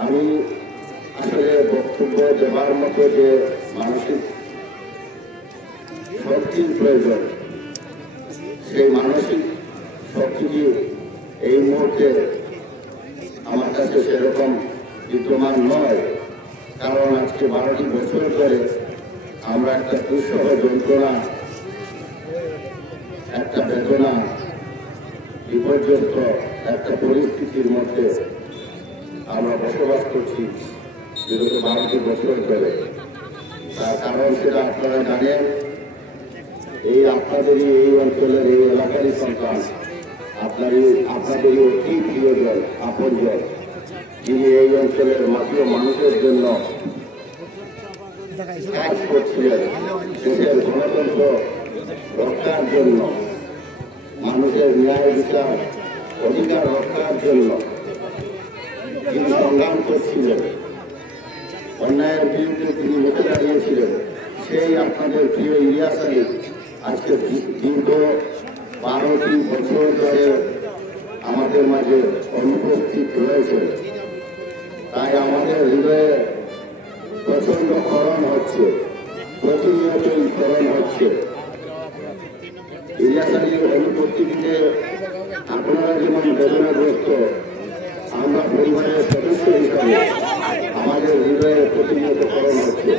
আমি আসলে বক্তব্য দেওয়ার মতো যে মানসিক শক্তির প্রয়োজন, সেই মানসিক শক্তিটি এই মুহূর্তে আমার কাছে সেরকম বিদ্যমান নয়। কারণ আজকে 12টি বছর ধরে আমরা একটা দুঃসহ যন্ত্রণা, একটা বেদনা, বিপর্যস্ত একটা পরিস্থিতির মধ্যে আমরা বসবাস করছি বিগত 12টি বছর ধরে। তার কারণ সেটা আপনারা জানেন, আপনাদেরই এই অঞ্চলের এই এলাকারই সন্তান, আপনাদেরই অতি প্রিয়জন, আপনজন, যিনি এই অঞ্চলের মাটিও মানুষের জন্য কাজ করছিলেন, দেশের গণতন্ত্র রক্ষার জন্য, মানুষের ন্যায় বিচার অধিকার রক্ষার জন্য যিনি সংগ্রাম করছিলেন, অন্যায়ের বিরুদ্ধে তিনি মুখে দাঁড়িয়েছিলেন, সেই আপনাদের প্রিয় ইলিয়াস আলী আজকে দীর্ঘ 12টি বছর ধরে আমাদের মাঝে অনুপস্থিত রয়েছে। তাই আমাদের হৃদয়ে প্রচন্ড ক্ষরণ হচ্ছে, প্রতিনিয়তই ক্ষরণ হচ্ছে। ইলিয়াস আলীর অনুপস্থিতিতে আপনারা যেমন বেদনাগ্রস্ত, আমরা পরিবারের সদস্য হিসাবে আমাদের হৃদয়ে প্রতিনিয়ত ক্ষরণ হচ্ছে।